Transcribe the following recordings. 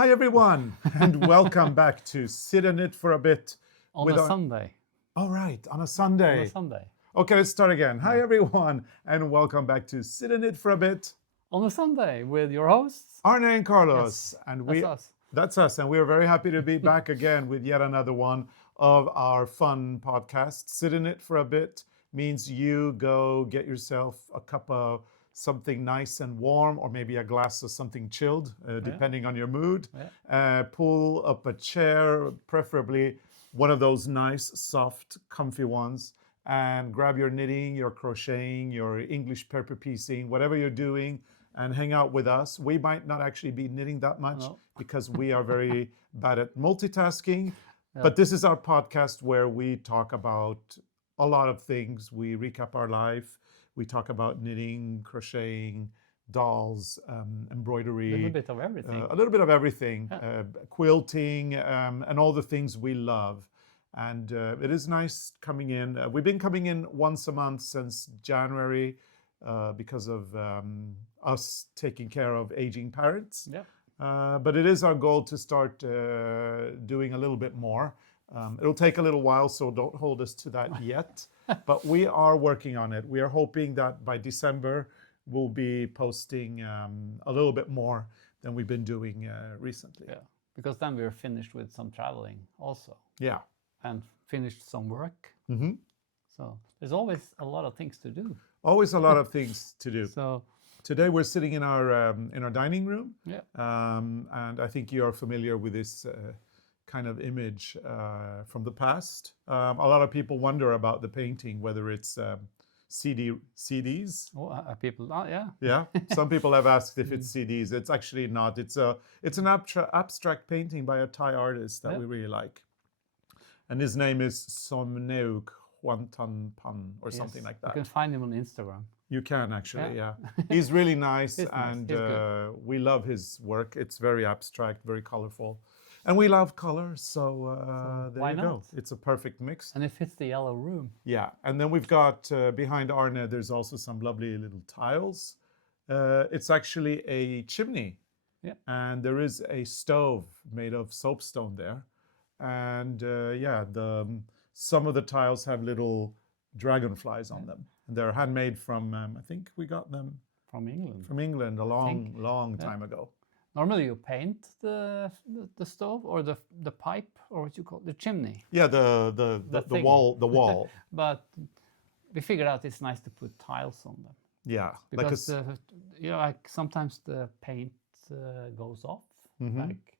Hi everyone, and welcome back to Sit and Knit for a Bit. On a Sunday. All right, on a Sunday. On a Sunday. Okay, let's start again. Hi everyone, and welcome back to Sit and Knit for a Bit. On a Sunday with your hosts, Arne and Carlos. Yes, and that's us. That's us, and we are very happy to be back again with yet another one of our fun podcasts. Sit and Knit for a Bit means you go get yourself a cup of something nice and warm, or maybe a glass of something chilled, depending on your mood. Pull up a chair, preferably one of those nice, soft, comfy ones, and grab your knitting, your crocheting, your English pepper piecing, whatever you're doing, and hang out with us. We might not actually be knitting that much because we are very bad at multitasking, but this is our podcast where we talk about a lot of things. We recap our life. We talk about knitting, crocheting, dolls, embroidery. A little bit of everything. A little bit of everything. Quilting, and all the things we love. And it is nice coming in. We've been coming in once a month since January because of us taking care of aging parents. But it is our goal to start doing a little bit more. It'll take a little while, so don't hold us to that yet. But we are working on it. We are hoping that by December, we'll be posting a little bit more than we've been doing recently. Yeah, because then we're finished with some traveling also. Yeah. And finished some work. Mm-hmm. So there's always a lot of things to do. Always a lot of things to do. So today we're sitting in our dining room. Yeah. And I think you are familiar with this kind of image from the past. A lot of people wonder about the painting, whether it's CDs. People, yeah. Yeah, some people have asked if it's CDs. It's actually not. It's an abstract painting by a Thai artist that we really like. And his name is Somneuk Hwantanpan or something like that. You can find him on Instagram. You can actually, yeah. He's really nice, and we love his work. It's very abstract, very colorful. And we love color, so there you go. It's a perfect mix. And it fits the yellow room. Yeah, and then we've got behind Arne, there's also some lovely little tiles. It's actually a chimney. Yeah. And there is a stove made of soapstone there. And some of the tiles have little dragonflies on them. And they're handmade from, I think we got them from England. From England a long time ago. Normally you paint the stove or the pipe, or what you call the chimney. Yeah, the wall. But we figured out it's nice to put tiles on them. Yeah, because like sometimes the paint goes off. Mm-hmm. Like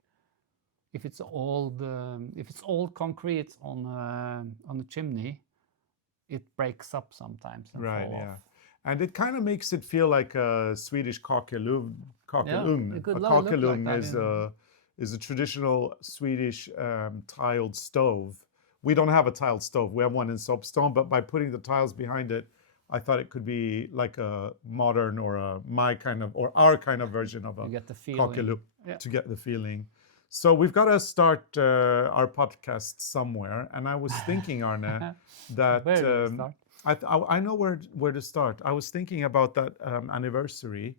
if it's old concrete on the chimney, it breaks up sometimes and fall off. And it kind of makes it feel like a Swedish kakelugn. A kakelugn is a traditional Swedish tiled stove. We don't have a tiled stove. We have one in soapstone, but by putting the tiles behind it, I thought it could be like a modern or our kind of version of a kakelugn to get the feeling. So we've got to start our podcast somewhere. And I was thinking, Arne, that where do we start? I know where to start. I was thinking about that anniversary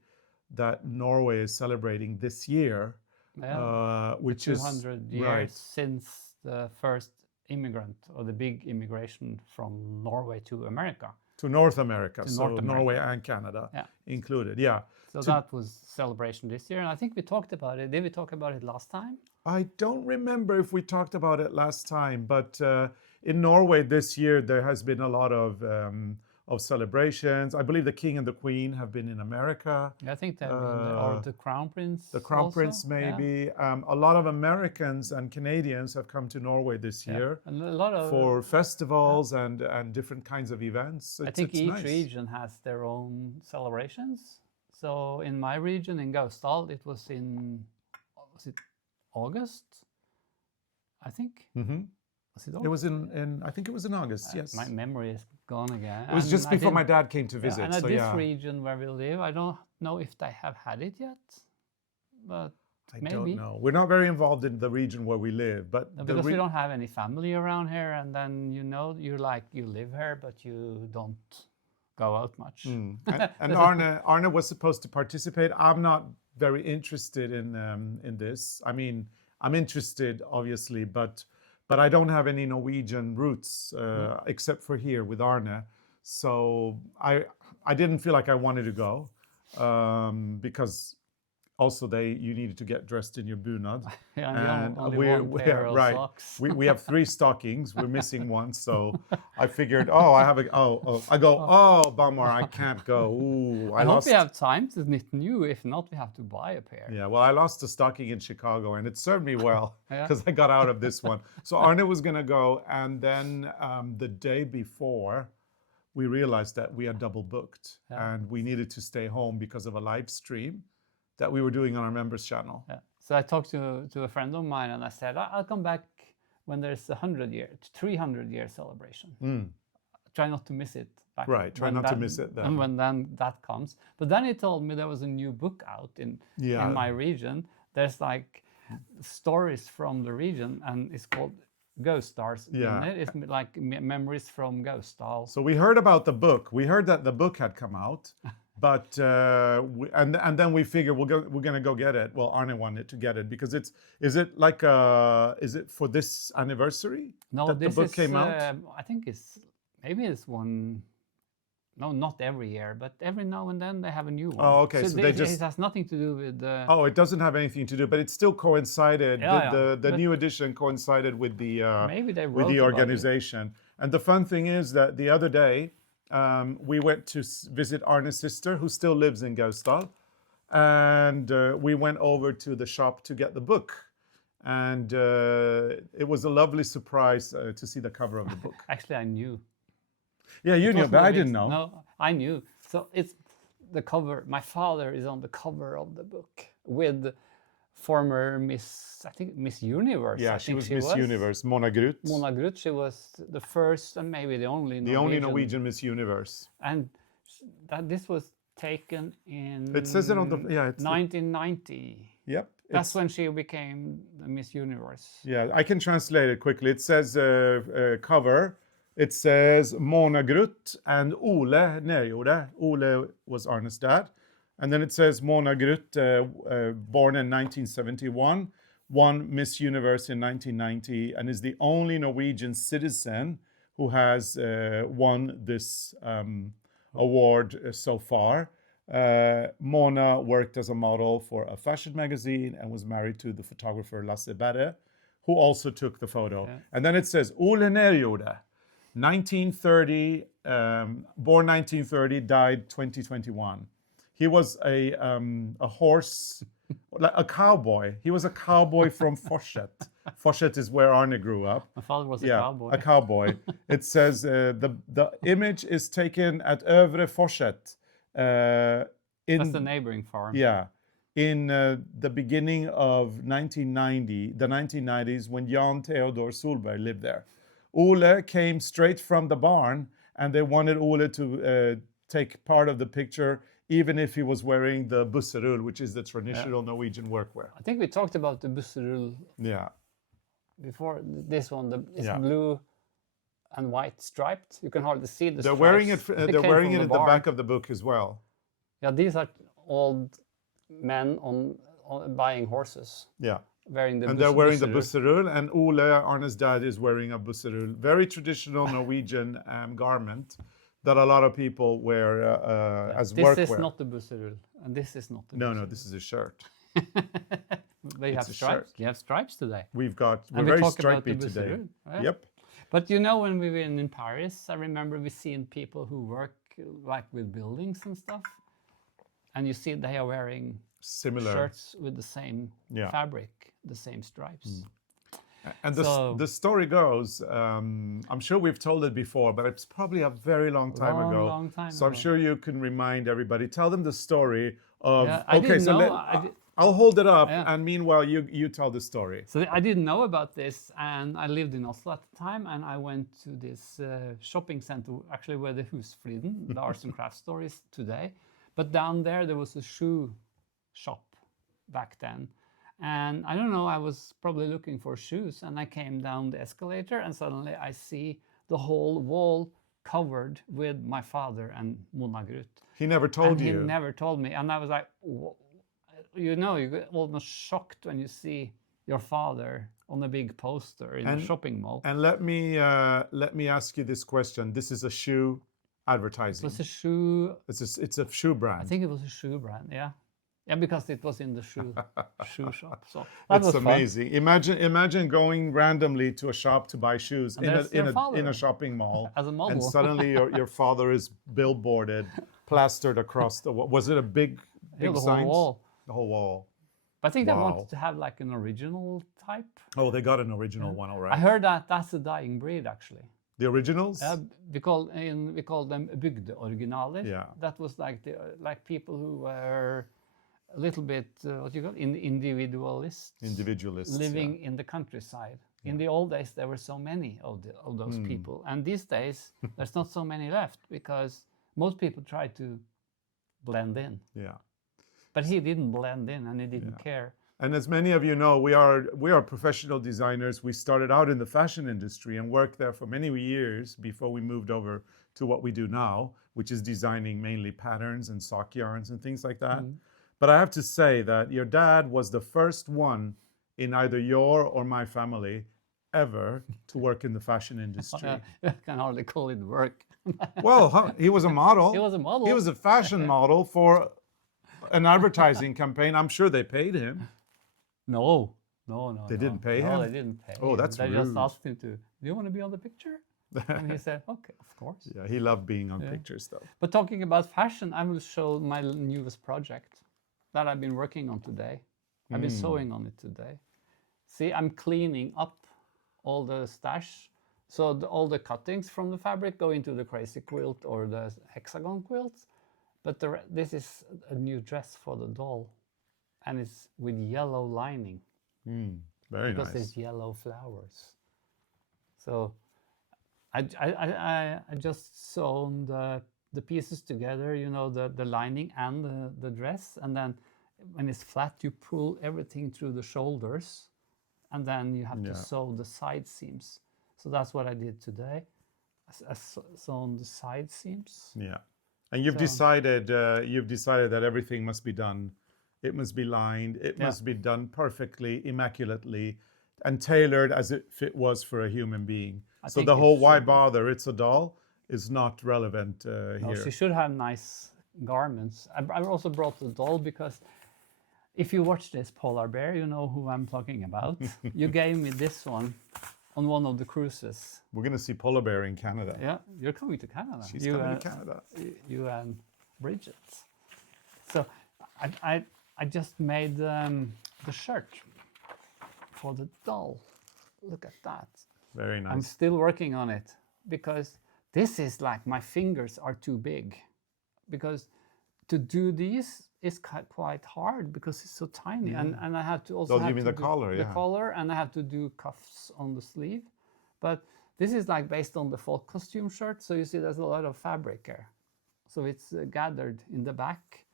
that Norway is celebrating this year, which is 200 years since the first immigrant or the big immigration from Norway to America. To North America, Norway and Canada included. Yeah. So that was celebration this year, and I think we talked about it. Did we talk about it last time? I don't remember if we talked about it last time, but in Norway this year there has been a lot of celebrations. I believe the King and the Queen have been in America. I think they've been, or the Crown Prince. The Crown Prince, maybe. A lot of Americans and Canadians have come to Norway this year and a lot of, for festivals and different kinds of events. I think each region has their own celebrations. So in my region, in Gausdal, it was August? I think. Mm-hmm. Was it August? It was I think it was in August, yes. My memory is gone again. It was just before my dad came to visit. And this region where we live, I don't know if they have had it yet, but maybe. I don't know. We're not very involved in the region where we live, but because we don't have any family around here, and then you live here, but you don't go out much. And Arne was supposed to participate. I'm not very interested in this. I mean, I'm interested, obviously, but I don't have any Norwegian roots except for here with Arne. So I didn't feel like I wanted to go because also you needed to get dressed in your bunad. Yeah, and only one pair of right. socks. We have 3 stockings. We're missing one, so I figured, I go, bummer, I can't go. Ooh, I hope lost. we have time to knit new. If not, we have to buy a pair. Yeah, well, I lost a stocking in Chicago, and it served me well Yeah. because I got out of this one. So Arne was gonna go, and then the day before, we realized that we had double booked, and we needed to stay home because of a live stream that we were doing on our members channel. Yeah. So I talked to a friend of mine, and I said, I'll come back when there's 300-year celebration. Try not to miss it. Right, try not to miss it then. And when then that comes. But then he told me there was a new book out in my region. There's like stories from the region, and it's called Ghost Stars. Yeah. It's like memories from Ghost Stars. So we heard about the book. We heard that the book had come out. But and then we figured we're gonna go get it. Well, Arne wanted to get it because is it for this anniversary that the book came out? I think maybe it's one. No, not every year, but every now and then they have a new one. Oh, okay. So it has nothing to do with. Oh, it doesn't have anything to do, but it still coincided. The new edition coincided with the maybe they with the organization. And the fun thing is that the other day. We went to visit Arne's sister, who still lives in Gausdal, and we went over to the shop to get the book. And it was a lovely surprise to see the cover of the book. Actually, I knew. Yeah, you knew, but I didn't know. No, I knew. So it's the cover. My father is on the cover of the book with former Miss Universe. Yeah, she was Miss Universe, Mona Gruth. Mona Gruth, she was the first and maybe the only Norwegian Miss Universe. And this was taken in it says it on the 1990. Yep. That's when she became the Miss Universe. Yeah, I can translate it quickly. It says cover. It says Mona Gruth and Ole Nerjorde. Ole was Arne's dad. And then it says Mona Gruth, born in 1971, won Miss Universe in 1990, and is the only Norwegian citizen who has won this award so far. Mona worked as a model for a fashion magazine and was married to the photographer Lasse Berre, who also took the photo. Yeah. And then it says Ole Nerjorde, 1930, born 1930, died 2021. He was a horse, a cowboy. He was a cowboy from Forset. Forset is where Arne grew up. My father was a cowboy. A cowboy. It says the image is taken at Övre Forset. That's the neighboring farm. Yeah, in the beginning of the 1990s, when Jan Theodor Solberg lived there. Ole came straight from the barn, and they wanted Ole to take part of the picture, even if he was wearing the busserull, which is the traditional Norwegian workwear. I think we talked about the busserull. Yeah. Before this one, it's blue and white striped. You can hardly see the stripes. They're wearing it at the back of the book as well. Yeah, these are old men on buying horses. Yeah. Wearing the and they're wearing the busserull, and Ole, Arne's dad, is wearing a busserull. Very traditional Norwegian garment that a lot of people wear as workwear. This is not the busserull, and this is not the busserull. No, this is a shirt. They have stripes. You have stripes today. We're very stripy today. Right? Yep. But you know, when we were in Paris, I remember we seen people who work like with buildings and stuff, and you see they are wearing similar shirts with the same fabric, the same stripes. And the story goes, I'm sure we've told it before, but it's probably a very long time ago. So I'm sure you can remind everybody. Tell them the story of. Yeah, I'll hold it up, and meanwhile you tell the story. So I didn't know about this, and I lived in Oslo at the time, and I went to this shopping center, actually where the Husfliden, the arts and crafts store, is today. But down there was a shoe shop back then. And I don't know, I was probably looking for shoes, and I came down the escalator, and suddenly I see the whole wall covered with my father and Mona Gruth. He never told you? He never told me. And I was like, you know, you get almost shocked when you see your father on a big poster in a And- shopping mall. And let me ask you this question. This is a shoe It advertising. was a shoe. It's a shoe brand. I think it was a shoe brand. Yeah, yeah, because it was in the shoe shop. So that It's was fun. amazing. Imagine going randomly to a shop to buy shoes And there's your in father a shopping mall, as a model. and suddenly your father is billboarded, plastered across the wall. Was it a big Yeah, the whole signs? wall. The whole wall. But I think they Wow. wanted to have like an original type. Oh, they got an original one, all I right. heard that that's a dying breed actually. The originals? We call them bygdeoriginaler. Yeah. That was like people who were a little bit what you call individualists, Individualists. living in the countryside. In the old days, there were so many of those people, and these days there's not so many left because most people try to blend in. Yeah. But he didn't blend in, and he didn't care. And as many of you know, we are professional designers. We started out in the fashion industry and worked there for many years before we moved over to what we do now, which is designing mainly patterns and sock yarns and things like that. But I have to say that your dad was the first one in either your or my family ever to work in the fashion industry. I can hardly call it work. Well, he was a model. He was a model. He was a fashion model for an advertising campaign. I'm sure they paid him. No. They didn't pay him? No, they didn't pay Oh, him. that's They just rude. asked him to, do you want to be on the picture? And he said, okay, of course. Yeah, he loved being on pictures though. But talking about fashion, I will show my newest project that I've been working on today. I've been sewing on it today. See, I'm cleaning up all the stash. So all the cuttings from the fabric go into the crazy quilt or the hexagon quilts. But this is a new dress for the doll. And it's with yellow lining. Very Because nice. there's yellow flowers. So I just sewn the pieces together, you know, the lining and the dress. And then when it's flat, you pull everything through the shoulders. And then you have to sew the side seams. So that's what I did today. I sewn the side seams. Yeah. And you've decided that everything must be done. It must be lined. It must be done perfectly, immaculately, and tailored as if it was for a human being. So think the it whole why should be. bother, it's a doll, is not relevant No, here. she should have nice garments. I also brought the doll because if you watch this polar bear, you know who I'm talking about. You gave me this one on one of the cruises. We're going to see polar bear in Canada. Yeah, you're coming to Canada. She's coming to Canada. You and Bridget. So I just made the shirt for the doll. Look at that. Very I'm nice. still working on it because this is like my fingers are too big. Because to do these is quite hard because it's so tiny, and I have to also. Oh, you mean the collar? The Yeah. collar, and I have to do cuffs on the sleeve. But this is like based on the folk costume shirt, so you see there's a lot of fabric here. So it's gathered in the back,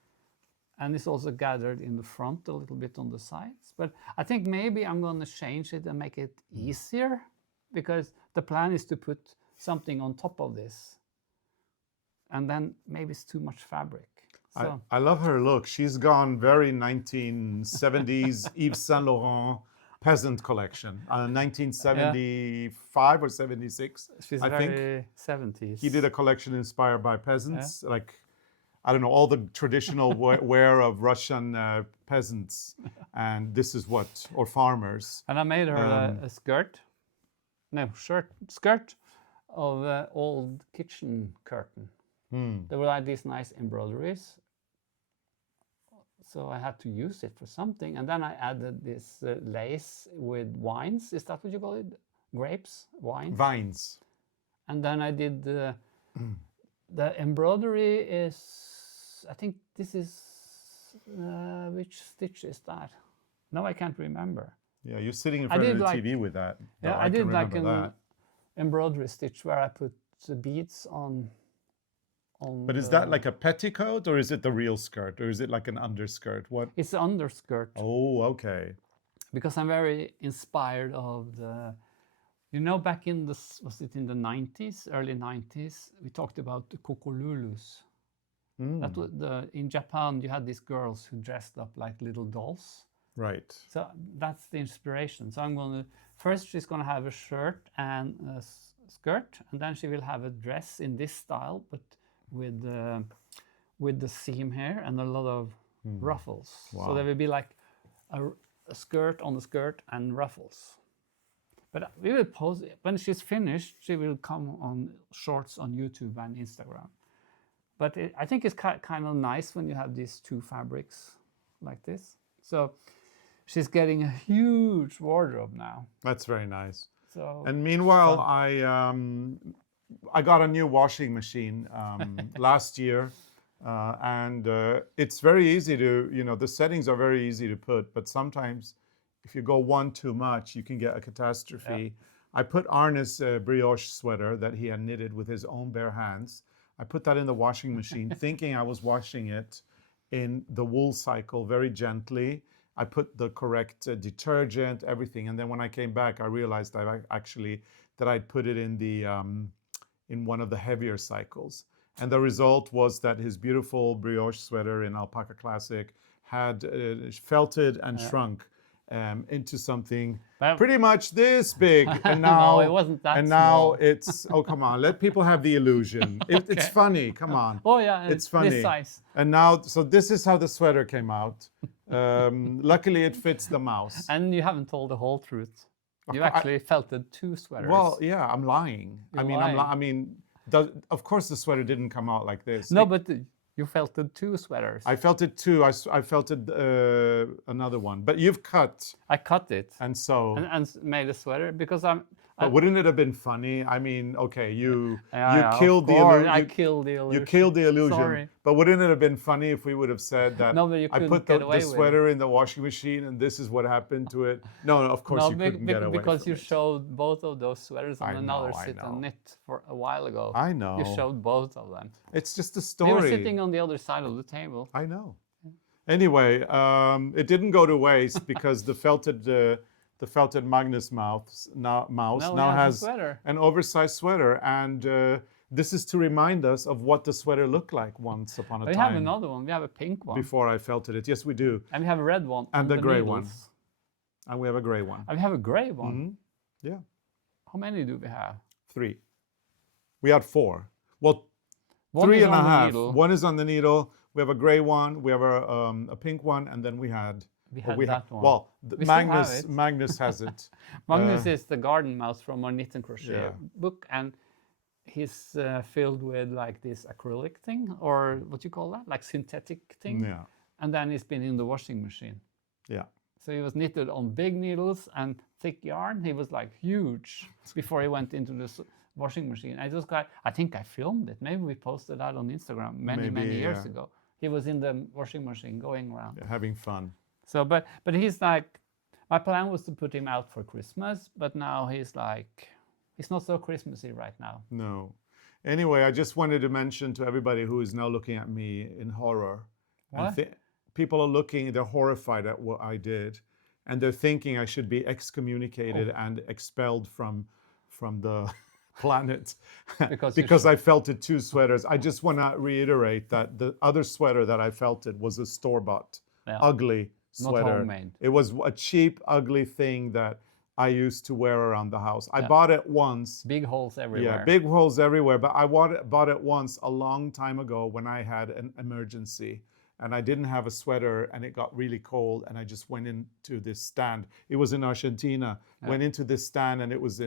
and it's also gathered in the front a little bit on the sides. But I think maybe I'm going to change it and make it easier, because the plan is to put something on top of this, and then maybe it's too much fabric. So I love her look. She's gone very 1970s Yves Saint Laurent peasant collection. 1975 or 76, she's I think. very 70s. He did a collection inspired by peasants, like, I don't know, all the traditional wear of Russian peasants. And this is what, or farmers. And I made her a skirt of old kitchen curtain. There were like these nice embroideries. So I had to use it for something. And then I added this lace with wines. Is that what you call it? Grapes? Wines? Vines. And then I did the embroidery is, I think this is, which stitch is that? No, I can't remember. Yeah, you're sitting in front of the TV with that. Yeah, No, I did can like remember an that. embroidery stitch where I put the beads on. But is that like a petticoat, or is it the real skirt, or is it like an underskirt? What? It's the underskirt. Oh, okay. Because I'm very inspired of the, you know, back in the, was it in the 90s, early 90s, we talked about the kokolulus. That was in Japan, you had these girls who dressed up like little dolls. Right. So that's the inspiration. So I'm going to, first she's going to have a shirt and a skirt, and then she will have a dress in this style, but with the seam here and a lot of ruffles. Wow. So there will be like a skirt on the skirt and ruffles. But we will post it. When she's finished, she will come on shorts on YouTube and Instagram. But I think it's kind of nice when you have these two fabrics like this. So she's getting a huge wardrobe now. That's very nice. So and meanwhile, I got a new washing machine last year, and it's very easy to, you know, the settings are very easy to put, but sometimes if you go one too much, you can get a catastrophe. Yeah. I put Arne's brioche sweater that he had knitted with his own bare hands. I put that in the washing machine thinking I was washing it in the wool cycle very gently. I put the correct detergent, everything. And then when I came back, I realized that I'd put it in the in one of the heavier cycles. And the result was that his beautiful brioche sweater in Alpaca Classic had felted and shrunk into something pretty much this big, and now no, it wasn't that and small. now it's, oh come on, let people have the illusion. It's funny, come on. Oh yeah, it's funny. This size. And now, so this is how the sweater came out. Luckily, it fits the mouse. And you haven't told the whole truth. You actually felted two sweaters. Well, yeah, I'm lying. You're lying. Of course, the sweater didn't come out like this. No, but you felted two sweaters. I felted two. I felted another one. But you've cut. I cut it. And so. And made a sweater because But wouldn't it have been funny? I mean, okay, you killed the illusion. I killed the illusion. You killed the illusion. Sorry. But wouldn't it have been funny if we would have said that I put the sweater in the washing machine and this is what happened to it? No, of course you couldn't get away because from you it. showed both of those sweaters on another sit and knit for a while ago. I know. You showed both of them. It's just a story. They were sitting on the other side of the table. I know. Anyway, it didn't go to waste because the felted Magnus mouse now has an oversized sweater, and this is to remind us of what the sweater looked like once upon a time. We have another one. We have a pink one. Before I felted it. Yes, we do. And we have a red one. And the gray one. And we have a gray one. And we have a gray one? Mm-hmm. Yeah. How many do we have? 3. We had 4. Well, 3 and a half. One is on the needle. We have a gray one. We have a pink one. And then we had that one. Well, Magnus has it. Magnus is the garden mouse from our Knit and Crochet book, and he's filled with like this acrylic thing, or what you call that, like synthetic thing. Yeah. And then it's been in the washing machine. Yeah. So he was knitted on big needles and thick yarn. He was like huge before he went into the washing machine. I think I filmed it. Maybe we posted that on Instagram many years ago. He was in the washing machine going around. Yeah, having fun. So, but he's like, my plan was to put him out for Christmas, but now he's like, he's not so Christmassy right now. No. Anyway, I just wanted to mention to everybody who is now looking at me in horror. What? People are looking, they're horrified at what I did, and they're thinking I should be excommunicated and expelled from the planet because I felted 2 sweaters. I just want to reiterate that the other sweater that I felted was a store-bought, ugly sweater. Not homemade. It was a cheap, ugly thing that I used to wear around the house. I bought it once. Big holes everywhere. Yeah, big holes everywhere. But I bought it once a long time ago when I had an emergency. And I didn't have a sweater and it got really cold. And I just went into this stand. It was in Argentina. Went into this stand and it was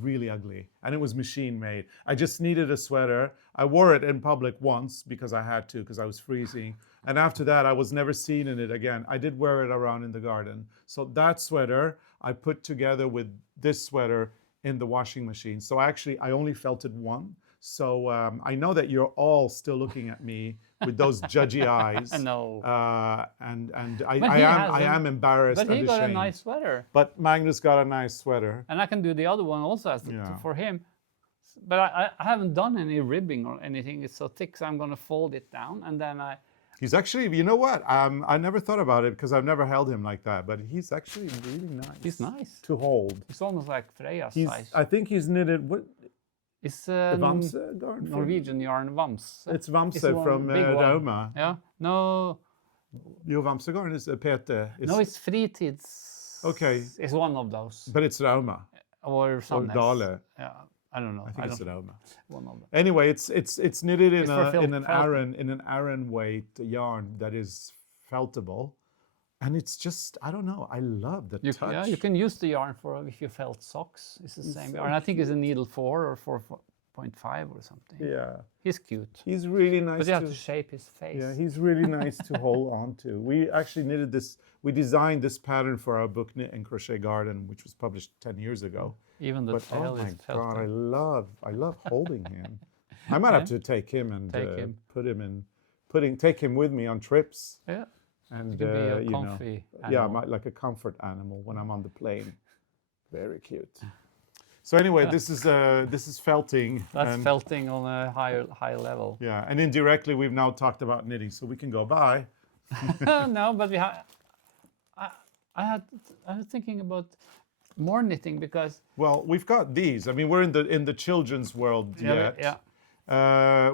really ugly. And it was machine made. I just needed a sweater. I wore it in public once because I had to, because I was freezing. And after that, I was never seen in it again. I did wear it around in the garden. So that sweater I put together with this sweater in the washing machine. So I only felted one. So I know that you're all still looking at me with those judgy eyes. No. And I am embarrassed and ashamed. But he got a nice sweater. But Magnus got a nice sweater. And I can do the other one also for him. But I haven't done any ribbing or anything. It's so thick, so I'm going to fold it down. And then He's actually, you know what? I never thought about it because I've never held him like that. But he's actually really nice. He's nice. To hold. It's almost like Freya's size. I think he's knitted... It's The Vamse garn. Norwegian yarn Vamse. It's Vamse one from big one. Roma. Yeah. No. Your Vamse garn is Pete. No, it's Fritids. Okay. It's one of those. But it's Roma. Or Sandnes. Dale. Yeah. I don't know. I think it's Roma. One of them. Anyway, it's knitted in an felting. Aran weight yarn that is feltable, and it's just, I don't know, I love the touch. Yeah, you can use the yarn for if you felt socks. It's the same yarn. I think it's a needle 4 or 4.5 or something. Yeah, he's cute. he's really nice. But you have to shape his face. Yeah, he's really nice to hold on to. We actually knitted this. We designed this pattern for our book Knit and Crochet Garden, which was published 10 years ago. Even the But tail oh my is God, felted. I love holding him. I might have to take him and put him in, take him with me on trips. Yeah, And it could be a comfy animal. like a comfort animal when I'm on the plane. Very cute. So anyway, this is felting. That's felting on a high level. Yeah, and indirectly we've now talked about knitting, so we can go by. No, but we have. I was thinking about more knitting because. Well, we've got these. I mean, we're in the children's world yet. Yeah.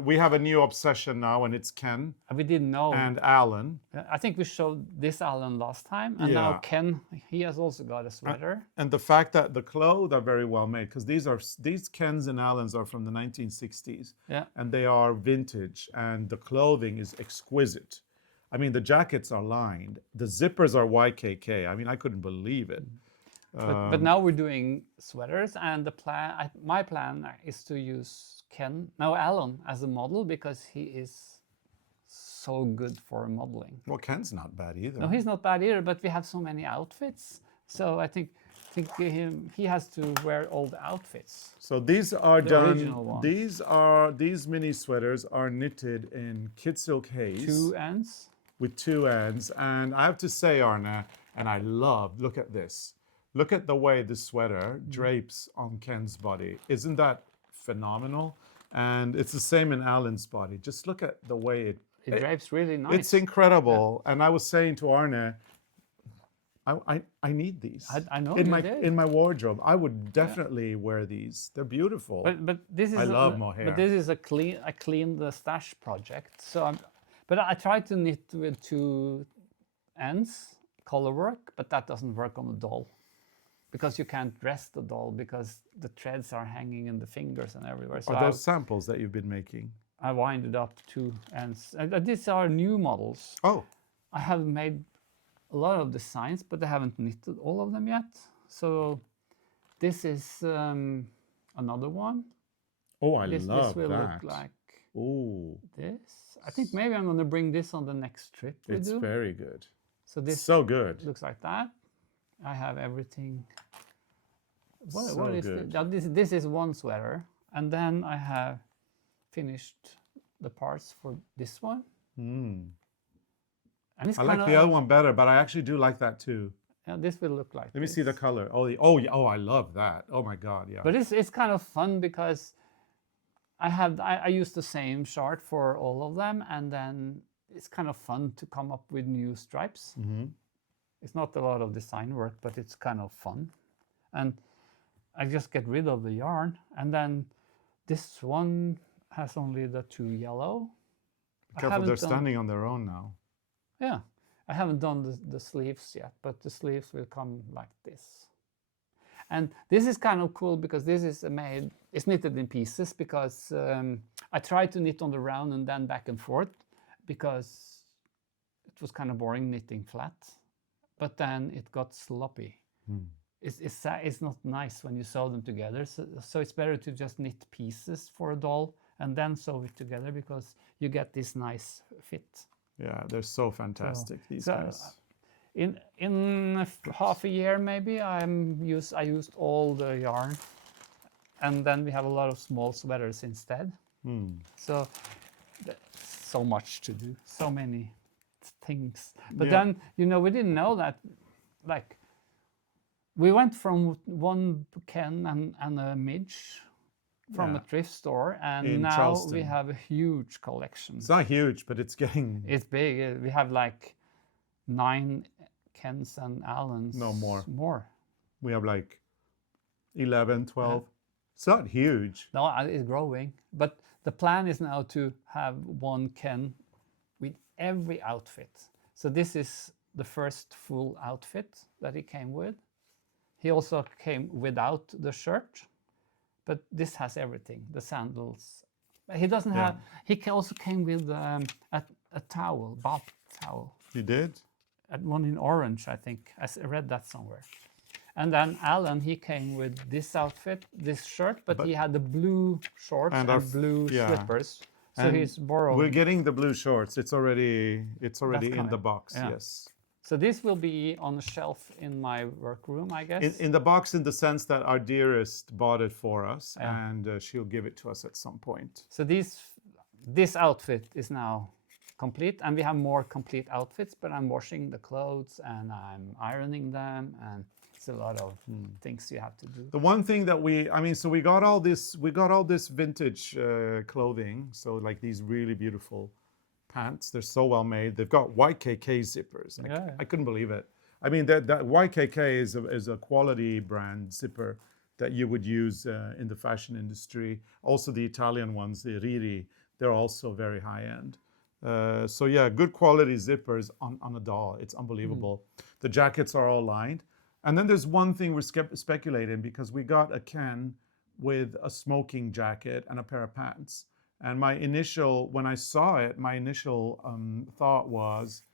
We have a new obsession now, and it's Ken We didn't know. and Allan. I think we showed this Allan last time, and now Yeah. Ken, he has also got a sweater. And the fact that the clothes are very well made, because these Kens and Allans are from the 1960s, Yeah. and they are vintage, and the clothing is exquisite. I mean, the jackets are lined, the zippers are YKK. I mean, I couldn't believe it. But now we're doing sweaters, and my plan is to use Allan as a model because he is so good for modeling. Well, Ken's not bad either. No, he's not bad either, but we have so many outfits, so I think he has to wear all the outfits. So these are original done. ones. These mini sweaters are knitted in kid silk haze 2 ends. with 2 ends, and I have to say, Arne, and I love. Look at this. Look at the way the sweater drapes on Ken's body. Isn't that phenomenal? And it's the same in Allan's body. Just look at the way It drapes really nice. It's incredible. Yeah. And I was saying to Arne, I need these. I know in my wardrobe. I would definitely wear these. They're beautiful. But this is I love mohair. But this is a clean the stash project. So but I tried to knit with 2 ends, color work, but that doesn't work on a doll. Because you can't dress the doll because the threads are hanging in the fingers and everywhere. So are those samples that you've been making? I winded up 2 ends. And these are new models. Oh. I have made a lot of designs, but I haven't knitted all of them yet. So this is another one. Oh, I This love will that. look like Ooh. this. I think maybe I'm going to bring this on the next trip we It's do. very good. So this so good. looks like that. I have everything. So what is good. this is one sweater, and then I have finished the parts for this one. And it's I like the other one better, but I actually do like that too. Yeah, this will look like. Let me see the color. Oh, I love that. Oh my God, yeah. But it's kind of fun because I use the same chart for all of them, and then it's kind of fun to come up with new stripes. It's not a lot of design work, but it's kind of fun. And I just get rid of the yarn. And then this one has only the 2 yellow. Careful, they're standing on their own now. Yeah, I haven't done the sleeves yet, but the sleeves will come like this. And this is kind of cool because this is it's knitted in pieces because I tried to knit on the round and then back and forth because it was kind of boring knitting flat. But then it got sloppy. It's not nice when you sew them together. So it's better to just knit pieces for a doll and then sew it together because you get this nice fit. Yeah, they're so fantastic, these guys. In half a year maybe I used all the yarn, and then we have a lot of small sweaters instead. So much to do, so many things. But then we didn't know that, like, we went from one Ken and a midge from a thrift store, and in now Charleston. we have a huge collection. It's not huge, but it's getting... It's big. We have like 9 Kens and Allans. No, more. More. We have like 11, 12, It's not huge. No, it's growing. But the plan is now to have one Ken with every outfit. So this is the first full outfit that he came with. He also came without the shirt, but this has everything, the sandals. He doesn't have, also came with a towel, bath towel. You did? One in orange, I think. I read that somewhere. And then Allan, he came with this outfit, this shirt, but he had the blue shorts and blue slippers. So and he's borrowed. We're getting the blue shorts. It's already in the box. Yeah. Yes. So this will be on the shelf in my workroom, I guess. In the box, in the sense that our dearest bought it for us, and she'll give it to us at some point. So this outfit is now complete, and we have more complete outfits. But I'm washing the clothes and I'm ironing them, and it's a lot of things you have to do. The one thing that we got all this vintage clothing. So like these really beautiful pants. They're so well made. They've got YKK zippers. I couldn't believe it. I mean, that YKK is a quality brand zipper that you would use in the fashion industry. Also, the Italian ones, the Riri, they're also very high end. So yeah, good quality zippers on a doll. It's unbelievable. The jackets are all lined. And then there's one thing we're speculating, because we got a Ken with a smoking jacket and a pair of pants. And when I saw it, my initial thought was,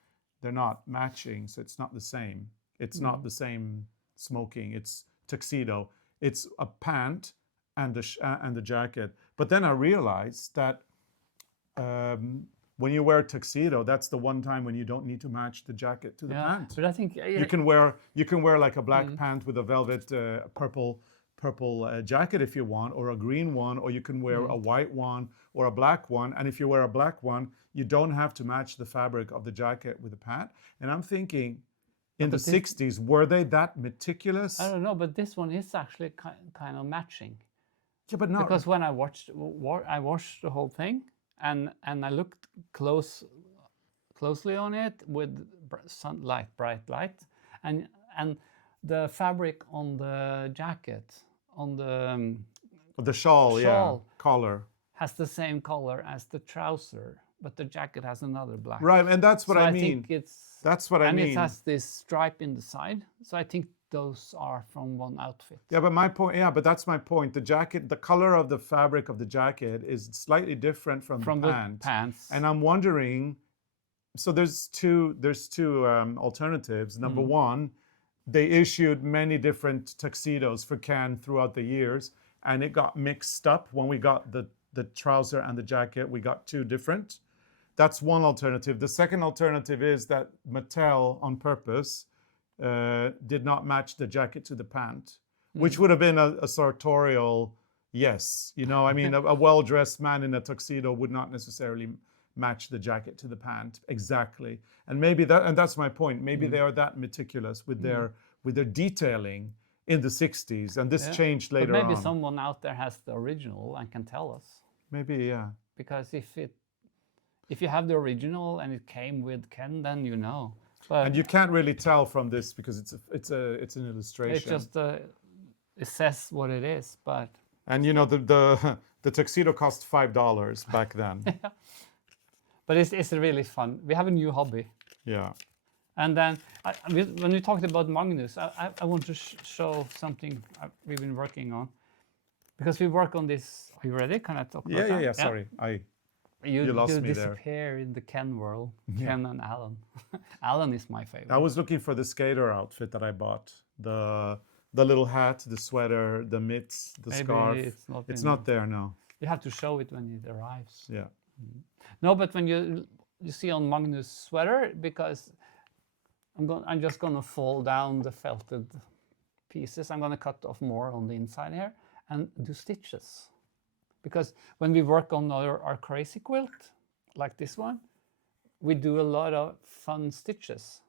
they're not matching, so it's not the same. It's not the same smoking. It's tuxedo. It's a pant and the jacket. But then I realized that when you wear a tuxedo, that's the one time when you don't need to match the jacket to the pant. But I think you can wear like a black pant with a velvet purple jacket if you want, or a green one, or you can wear a white one or a black one. And if you wear a black one, you don't have to match the fabric of the jacket with the pant. And I'm thinking, in the 60s, were they that meticulous? I don't know, but this one is actually kind of matching. Yeah, but not because when I watched the whole thing, and I looked closely on it with sunlight, bright light, and the fabric on the jacket, on the shawl, collar, has the same color as the trouser, but the jacket has another black. Right, and that's what I mean. That's what I mean. And it has this stripe in the side, so I think those are from one outfit. Yeah, but my point. Yeah, but that's my point. The jacket, the color of the fabric of the jacket is slightly different from the pants. And I'm wondering. So there's two alternatives. Number one, they issued many different tuxedos for Ken throughout the years, and it got mixed up when we got the trouser and the jacket. We got two different. That's one alternative. The second alternative is that Mattel, on purpose, did not match the jacket to the pant, which would have been a sartorial yes. You know, I mean, a well-dressed man in a tuxedo would not necessarily match the jacket to the pant exactly. And maybe that's my point. Maybe they are that meticulous with their detailing in the 60s, and this changed later on. But maybe someone out there has the original and can tell us. Maybe, yeah. Because if you have the original and it came with Ken, then you know. But and you can't really tell from this because it's an illustration. It's just it says what it is, but. And you know the tuxedo cost $5 back then. Yeah. But it's really fun. We have a new hobby. Yeah. And then when we talked about Magnus, I want to show something we've been working on, because we work on this. Are you ready? Can I talk about that? Yeah. Sorry, you lost me there. You disappear in the Ken world. Ken and Allan. Allan is my favorite. I was looking for the skater outfit that I bought. The little hat, the sweater, the mitts, the scarf. It's not there, no. You have to show it when it arrives. Yeah. No, but when you see on Magnus' sweater, because I'm just gonna fold down the felted pieces. I'm gonna cut off more on the inside here and do stitches. Because when we work on our crazy quilt, like this one, we do a lot of fun stitches.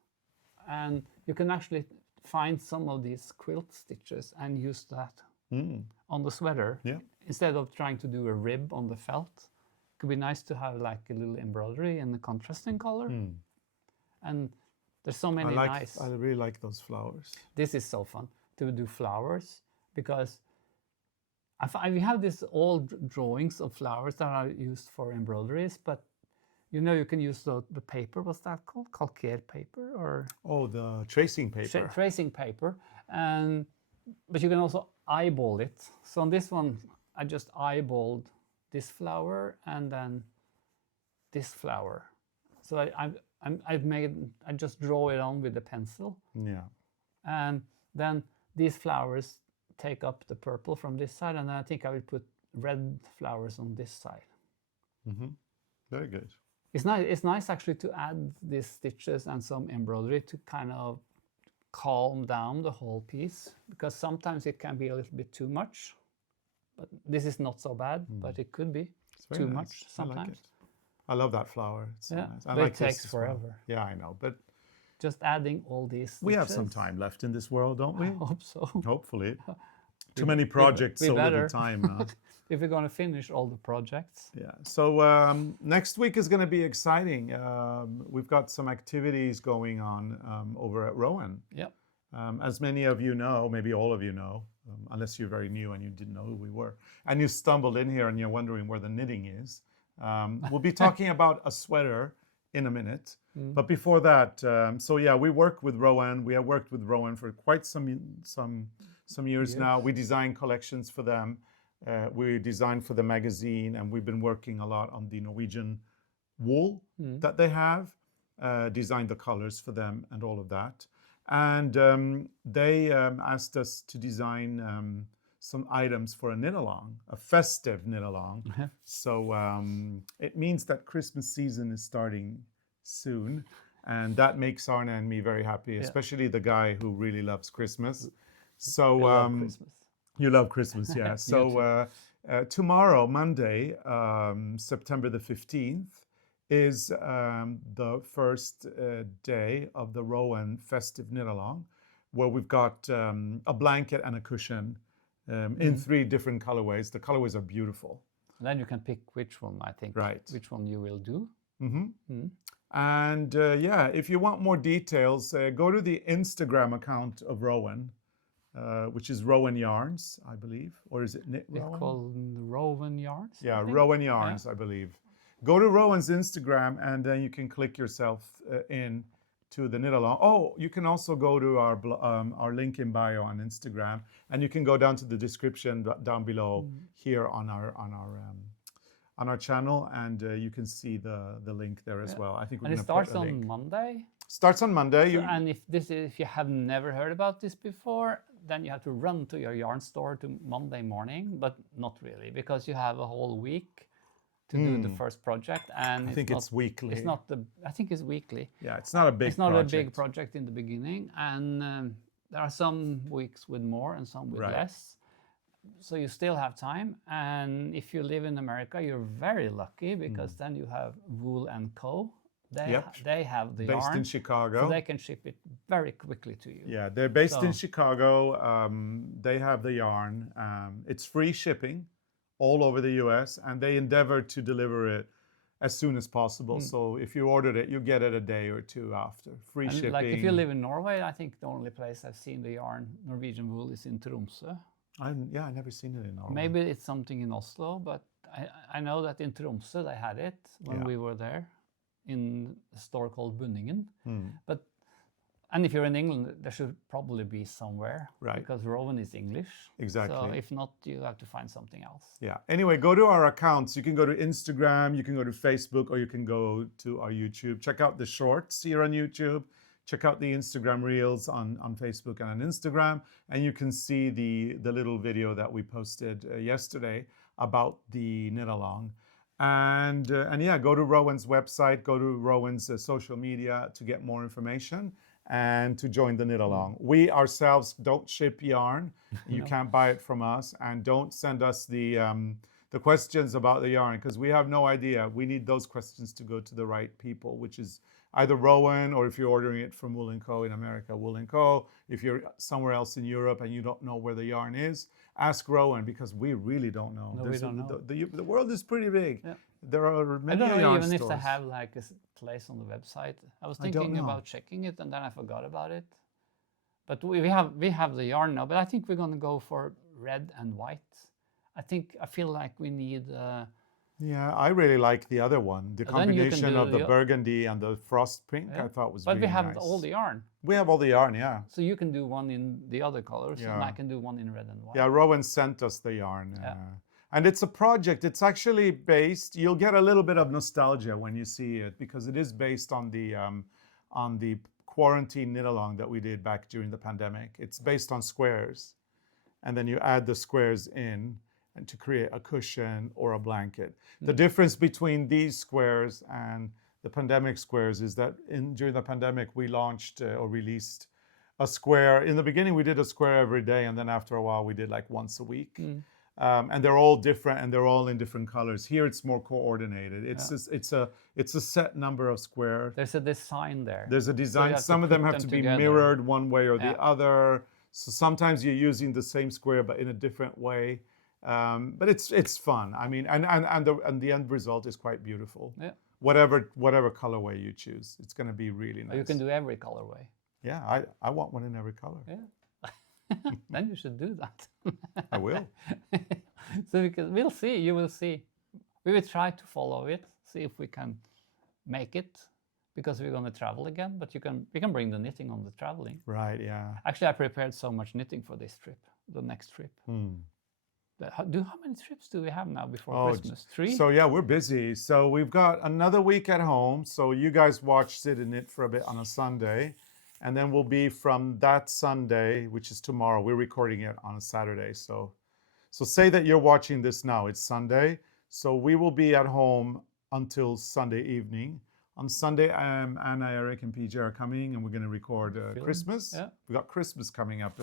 And you can actually find some of these quilt stitches and use that on the sweater. Yeah. Instead of trying to do a rib on the felt. It could be nice to have like a little embroidery in the contrasting color. And there's so many nice. I really like those flowers. This is so fun to do flowers, because We have these old drawings of flowers that are used for embroideries, but you know you can use the paper. What's that called? Calquer paper or Oh, the tracing paper. tracing paper, but you can also eyeball it. So on this one, I just eyeballed this flower and then this flower. So I just draw it on with the pencil, Yeah. and then these flowers take up the purple from this side, and then I think I will put red flowers on this side. Very good. It's nice actually to add these stitches and some embroidery to kind of calm down the whole piece, because sometimes it can be a little bit too much. But this is not so bad, but it could be too nice. much sometimes. I like it. I love that flower. It's so nice. I but like it takes this as well. forever. Yeah, I know. But Just adding all these stitches. we have some time left in this world, don't we? I hope so. Hopefully. Too many projects, so little better. time. If we're going to finish all the projects. Yeah. So next week is going to be exciting. We've got some activities going on over at Rowan. Yep. As many of you know, maybe all of you know, unless you're very new and you didn't know who we were, and you stumbled in here and you're wondering where the knitting is. We'll be talking about a sweater in a minute. But before that, so yeah, we work with Rowan. We have worked with Rowan for quite some years now. We design collections for them. We design for the magazine, and we've been working a lot on the Norwegian wool that they have, designed the colors for them and all of that. And they asked us to design some items for a knit-along, a festive knit-along. So it means that Christmas season is starting soon, and that makes Arne and me very happy, especially the guy who really loves Christmas. So love Christmas. You love Christmas, yeah. So tomorrow, Monday, September the 15th, is the first day of the Rowan festive knit-along, where we've got a blanket and a cushion in 3 different colorways. The colorways are beautiful. And then you can pick which one, I think, which one you will do. And yeah, if you want more details, go to the Instagram account of Rowan, which is Rowan Yarns, I believe. Or is it Knit Rowan? It's called Rowan Yarns? Yeah, Rowan Yarns, I believe. Go to Rowan's Instagram, and then you can click yourself in to the knit-along. Oh, you can also go to our link in bio on Instagram, and you can go down to the description down below here on our channel, and you can see the link there as well. I think we're going to put a link. And it starts on Monday. Starts on Monday. And if you have never heard about this before, then you have to run to your yarn store to Monday morning, but not really, because you have a whole week to do the first project, and I think it's weekly. It's not I think it's weekly. Yeah, it's not a big. It's not a big project in the beginning, and there are some weeks with more and some with less. So you still have time, and if you live in America, you're very lucky, because then you have Wool & Co. They have the based yarn, in Chicago, so they can ship it very quickly to you. Yeah, they're based in Chicago. They have the yarn. It's free shipping all over the US, and they endeavor to deliver it as soon as possible. So if you ordered it, you get it a day or 2 after. Free shipping. Like if you live in Norway, I think the only place I've seen the yarn Norwegian wool is in Tromsø. I never seen it in Norway. Maybe it's something in Oslo, but I know that in Tromsø they had it when we were there in a store called Bunningen. And if you're in England, there should probably be somewhere, because Rowan is English. Exactly. So if not, you have to find something else. Yeah. Anyway, go to our accounts. You can go to Instagram, you can go to Facebook, or you can go to our YouTube. Check out the shorts here on YouTube. Check out the Instagram Reels on Facebook and on Instagram, and you can see the little video that we posted yesterday about the knit-along. And yeah, go to Rowan's website, go to Rowan's social media to get more information and to join the knit-along. We ourselves don't ship yarn. You can't buy it from us, and don't send us the questions about the yarn, because we have no idea. We need those questions to go to the right people, which is either Rowan, or if you're ordering it from Wool & Co. in America, Wool & Co. If you're somewhere else in Europe and you don't know where the yarn is, ask Rowan, because we really don't know. No, we don't know. The world is pretty big. Yeah. There are many yarn I don't know even stores. if they have like a place on the website. I was thinking about checking it, and then I forgot about it. But we have the yarn now, but I think we're going to go for red and white. I feel like we need. Yeah, I really like the other one. The Then you can combination do of the burgundy and the frost pink, yeah. I thought was But really we have nice. all the yarn, We have all the yarn, yeah. so you can do one in the other colors, and Yeah. I can do one in red and white. Yeah, Rowan sent us the yarn. Yeah. And it's a project. It's actually based, you'll get a little bit of nostalgia when you see it because it is based on the quarantine knit-along that we did back during the pandemic. It's based on squares. And then you add the squares in and to create a cushion or a blanket. The difference between these squares and the pandemic squares is that during the pandemic, we launched or released a square. In the beginning, we did a square every day. And then after a while, we did like once a week. And they're all different and they're all in different colors. Here, it's more coordinated. It's a set number of squares. There's a design there. There's a design. Some of them have to be mirrored one way or the other. So sometimes you're using the same square, but in a different way. But it's fun. I mean, and the end result is quite beautiful. Yeah. Whatever colorway you choose, it's going to be really nice. You can do every colorway. Yeah, I want one in every color. Yeah. Then you should do that. I will. So we'll see. You will see. We will try to follow it. See if we can make it, because we're going to travel again. But we can bring the knitting on the traveling. Right. Yeah. Actually, I prepared so much knitting for this trip. The next trip. How many trips do we have now before Christmas? 3? So yeah, we're busy. So we've got another week at home. So you guys watch Sit and Knit for a bit on a Sunday. And then we'll be from that Sunday, which is tomorrow. We're recording it on a Saturday. So say that you're watching this now. It's Sunday. So we will be at home until Sunday evening. On Sunday, Anna, Eric, and PJ are coming, and we're going to record Christmas. Yeah. We've got Christmas coming up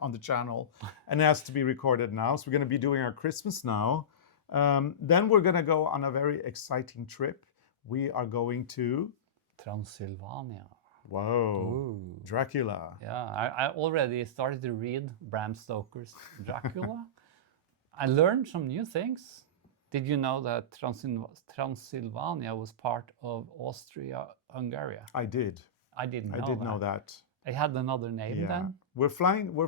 on the channel, and it has to be recorded now. So we're going to be doing our Christmas now. Then we're going to go on a very exciting trip. We are going to Transylvania. Whoa, Ooh. Dracula. Yeah, I already started to read Bram Stoker's Dracula. I learned some new things. Did you know that Transylvania was part of Austria-Hungary? I did. I didn't know I did know that. It had another name then? We're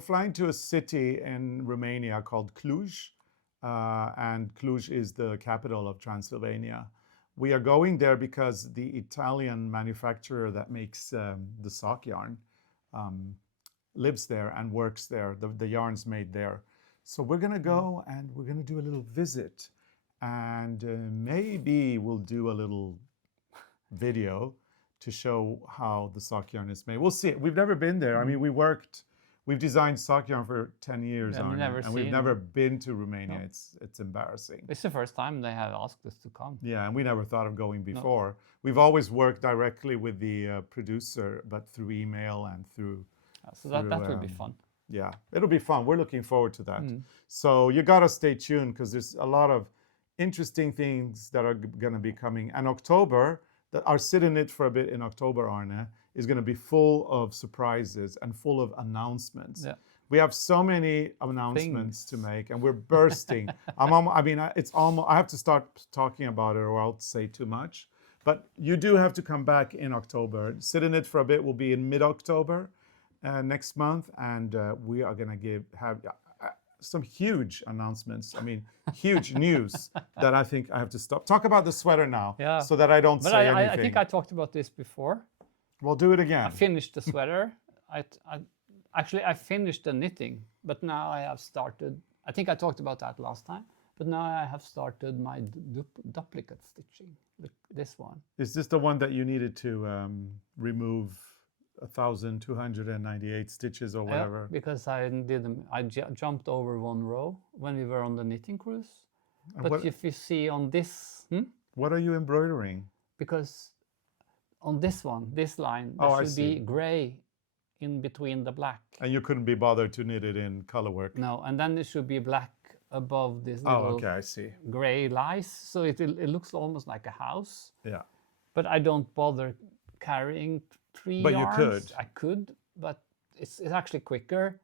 flying to a city in Romania called Cluj, and Cluj is the capital of Transylvania. We are going there because the Italian manufacturer that makes the sock yarn lives there and works there. The yarn's made there. So we're going to go and we're going to do a little visit. And maybe we'll do a little video to show how the sock yarn is made. We'll see. We've never been there. I mean, we've designed sock yarn for 10 years, and we've never been to Romania. No. It's embarrassing. It's the first time they have asked us to come. Yeah, and we never thought of going before. No. We've always worked directly with the producer, but through email and through... So that will be fun. Yeah, it'll be fun. We're looking forward to that. So you got to stay tuned because there's a lot of interesting things that are going to be coming. And October, our Sit and Knit for a bit in October, Arne, is going to be full of surprises and full of announcements. Yeah. We have so many announcements to make, and we're bursting. I have to start talking about it, or I'll say too much. But you do have to come back in October. Sit and Knit for a bit will be in mid-October next month, and we are going to have some huge announcements. I mean, huge news that I think I have to stop. Talk about the sweater now, so that I don't say anything. I think I talked about this before. Well, do it again. I finished the sweater. I finished the knitting, but now I have started. I think I talked about that last time, but now I have started my duplicate stitching. This one. Is this the one that you needed to remove 1,298 stitches or whatever? Because I jumped over one row when we were on the knitting cruise. But if you see on this... What are you embroidering? Because on this one, this line, there should be gray in between the black. And you couldn't be bothered to knit it in color work? No, and then it should be black above this little I see. gray lice. So it looks almost like a house. Yeah. But I don't bother carrying 3 but yarns. You could. I could, but it's actually quicker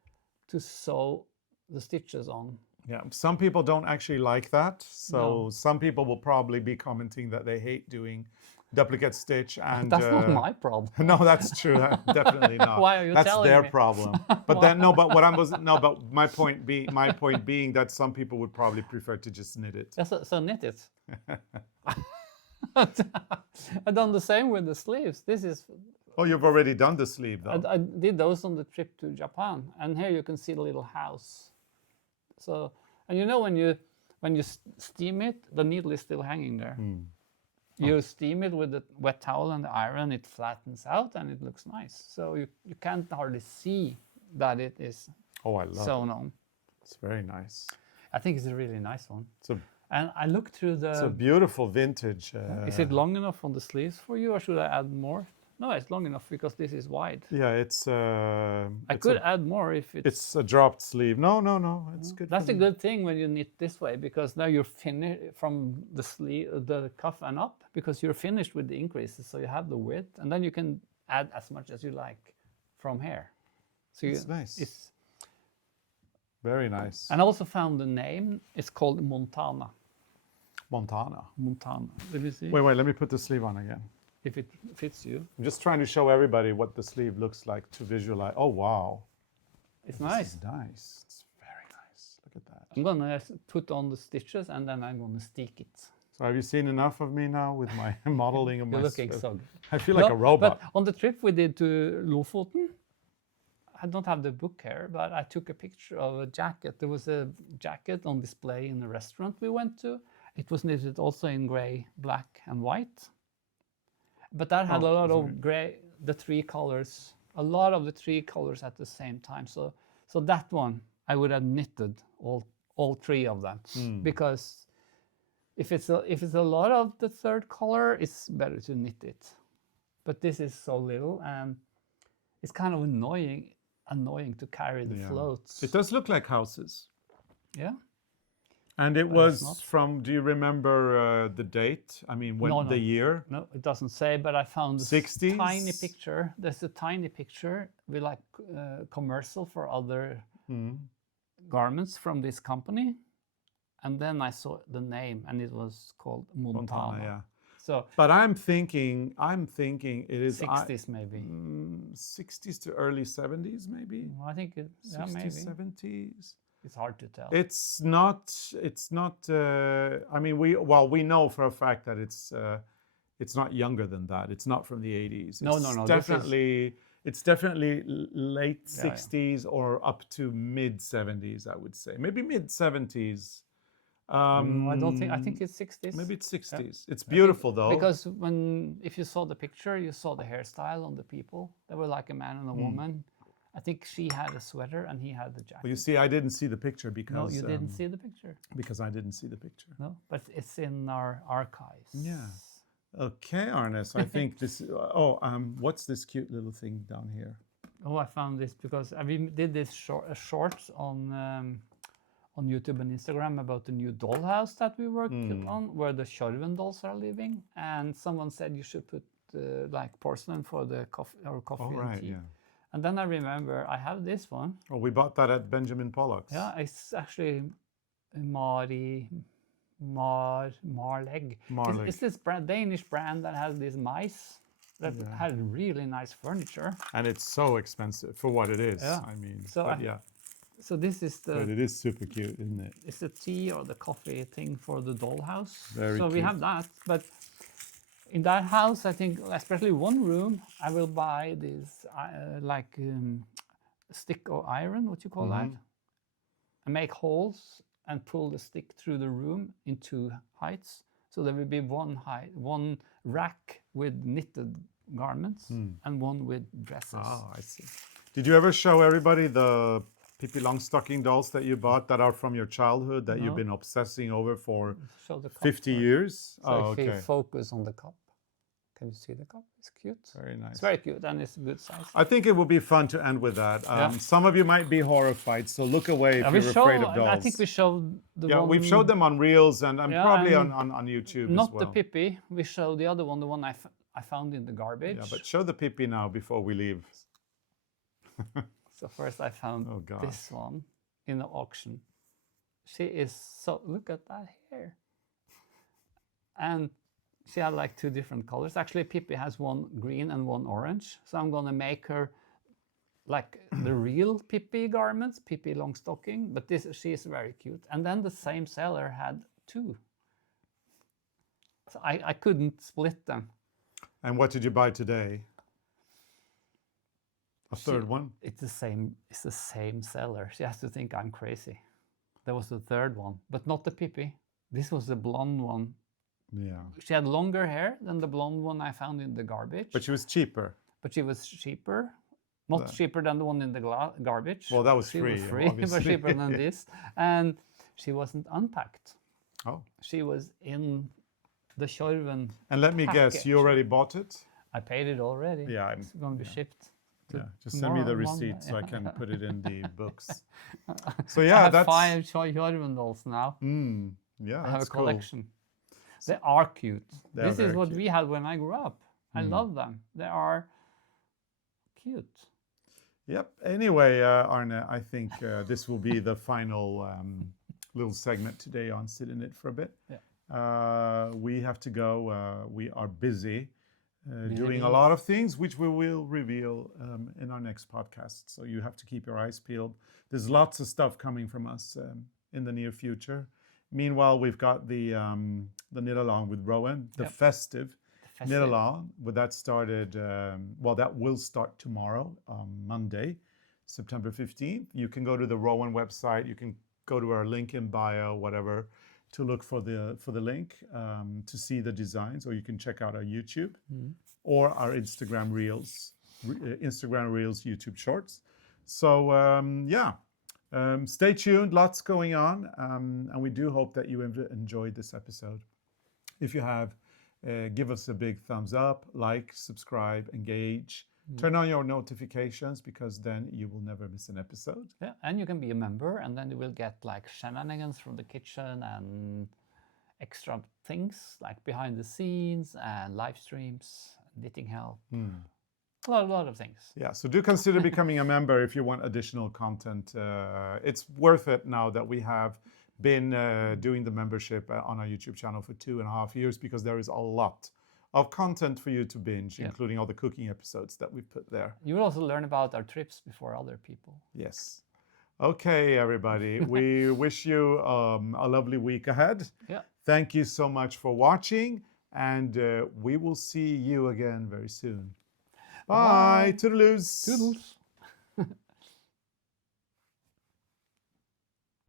to sew the stitches on. Yeah, some people don't actually like that. So some people will probably be commenting that they hate doing duplicate stitch, and That's not my problem. no, that's true. Definitely not. Why are you That's telling their me? problem. But then no. But what I was no. But my point being that some people would probably prefer to just knit it. Yeah, so knit it. I've done the same with the sleeves. This is Oh, you've already done the sleeve though. I did those on the trip to Japan, and here you can see the little house. So, and you know when you steam it, the needle is still hanging there. You steam it with the wet towel and the iron, it flattens out and it looks nice. So you can't hardly see that it is Oh, I love sewn it. on. It's very nice. I think it's a really nice one. It's And I looked through a the. beautiful vintage. Is it long enough on the sleeves for you, or should I add more? No, it's long enough because this is wide. Yeah, it's. I could add more if It's a dropped sleeve. No, it's good. That's for a me. good thing when you knit this way, because now you're finished from the sleeve, the cuff and up, because you're finished with the increases. So you have the width, and then you can add as much as you like from here. So It's nice. It's, Very nice. and I also found the name. It's called Montana. Montana. Montana. Let me see Wait, let me put the sleeve on again. if it fits you. I'm just trying to show everybody what the sleeve looks like to visualize. Oh, wow. It's This nice. is nice. It's very nice. Look at that. I'm gonna put on the stitches and then I'm gonna stick it. So have you seen enough of me now with my modeling of my You're looking stuff? so good. I feel like a robot. But on the trip we did to Lofoten, I don't have the book here, but I took a picture of a jacket. There was a jacket on display in the restaurant we went to. It was knitted also in gray, black, and white. But that had a lot of gray, the three colors, a lot of the three colors at the same time. So that one I would have knitted all three of them, because if it's a lot of the third color, it's better to knit it. But this is so little, and it's kind of annoying to carry the floats. It does look like houses. Yeah. And it it's was not. from, do you remember the date? I mean, when No. the year? No, it doesn't say, but I found this 60s? tiny picture. There's a tiny picture with like commercial for other garments from this company. And then I saw the name, and it was called Montana. Yeah. So But I'm thinking it is 60s maybe. 60s to early 70s, maybe? I think it, yeah, 60s, maybe. 70s. It's hard to tell. It's not. I mean, we know for a fact that it's not younger than that. It's not from the 80s. No. It's definitely late Yeah, yeah. 60s or up to mid 70s. I would say maybe mid 70s. I don't think. I think it's 60s. Maybe it's 60s. It's beautiful though. Because if you saw the picture, you saw the hairstyle on the people. They were like a man and a woman. I think she had a sweater and he had the jacket. Well, you see, I didn't see the picture because No, you didn't see the picture. because I didn't see the picture. No, but it's in our archives. Yeah. Okay, Arne. So I think this. What's this cute little thing down here? Oh, I found this because we did this shorts on YouTube and Instagram about the new dollhouse that we worked on, where the Tjorven dolls are living. And someone said you should put like porcelain for the coffee and tea. Yeah. And then I remember I have this one. Oh, we bought that at Benjamin Pollock's. Yeah, it's actually Marleg. Marleg. It's this Danish brand that has these mice that had really nice furniture. And it's so expensive for what it is. Yeah. I mean, So So this is but it is super cute, isn't it? it's the tea or the coffee thing for the dollhouse. Very so we cute. have that, but in that house, I think especially one room, I will buy this stick or iron, what you call that, and make holes and pull the stick through the room in two heights. So there will be one rack with knitted garments and one with dresses. Oh, I see. Did you ever show everybody the Pippi Longstocking dolls that you bought that are from your childhood that you've been obsessing over for Show the cup 50 first. years? So if you focus on the cup, can you see the cup? It's cute. Very nice. It's very cute and it's a good size. I think it would be fun to end with that. Some of you might be horrified, so look away if you're afraid of dolls. I think we showed the one. We've showed them on Reels and probably and on YouTube Not as well. the Pippi. We showed the other one, the one I found in the garbage. Yeah, but show the Pippi now before we leave. So first I found this one in the auction. She is so, look at that hair. And she had like 2 different colors. Actually, Pippi has one green and one orange. So I'm gonna make her like the real Pippi garments, Pippi long stocking. But she is very cute. And then the same seller had 2. So I couldn't split them. And what did you buy today? A third one? It's the same seller. She has to think I'm crazy. There was the third one, but not the Pippi. This was the blonde one. Yeah. She had longer hair than the blonde one I found in the garbage. But she was cheaper. But she was cheaper. Not cheaper than the one in the garbage. Well, that was she free. Was free, but cheaper than this. And she wasn't unpacked. Oh. She was in the Tjorven. And let me guess, you already bought it? I paid it already. Yeah. It's going to be shipped. Yeah, just send me the tomorrow, receipt Monday. so I can put it in the books. So I yeah, have that's 5 Tjorven dolls now. yeah, I have a that's cool. collection. They are cute. They are This is very what cute. we had when I grew up. I love them. They are cute. Yep. Anyway, Arne, I think this will be the final little segment today on Sit in It for a bit. Yeah. We have to go. We are busy doing a Busy. lot of things, which we will reveal in our next podcast. So you have to keep your eyes peeled. There's lots of stuff coming from us in the near future. Meanwhile, we've got the knit along with Rowan, the festive. Knit along. Well, that started. That will start tomorrow, Monday, September 15th. You can go to the Rowan website. You can go to our link in bio, whatever, to look for the link to see the designs, or you can check out our YouTube or our Instagram Reels, YouTube Shorts. So stay tuned. Lots going on, and we do hope that you enjoyed this episode. If you have, give us a big thumbs up, like, subscribe, engage. Turn on your notifications, because then you will never miss an episode. Yeah, and you can be a member, and then you will get like shenanigans from the kitchen and extra things like behind the scenes and live streams, knitting help, a lot of things. Yeah, so do consider becoming a member if you want additional content. It's worth it now that we have been doing the membership on our YouTube channel for 2.5 years, because there is a lot of content for you to binge, including all the cooking episodes that we've put there. You will also learn about our trips before other people. Yes. Okay, everybody. We wish you a lovely week ahead. Yeah. Thank you so much for watching, and we will see you again very soon. Bye. Toodaloos. Toodles.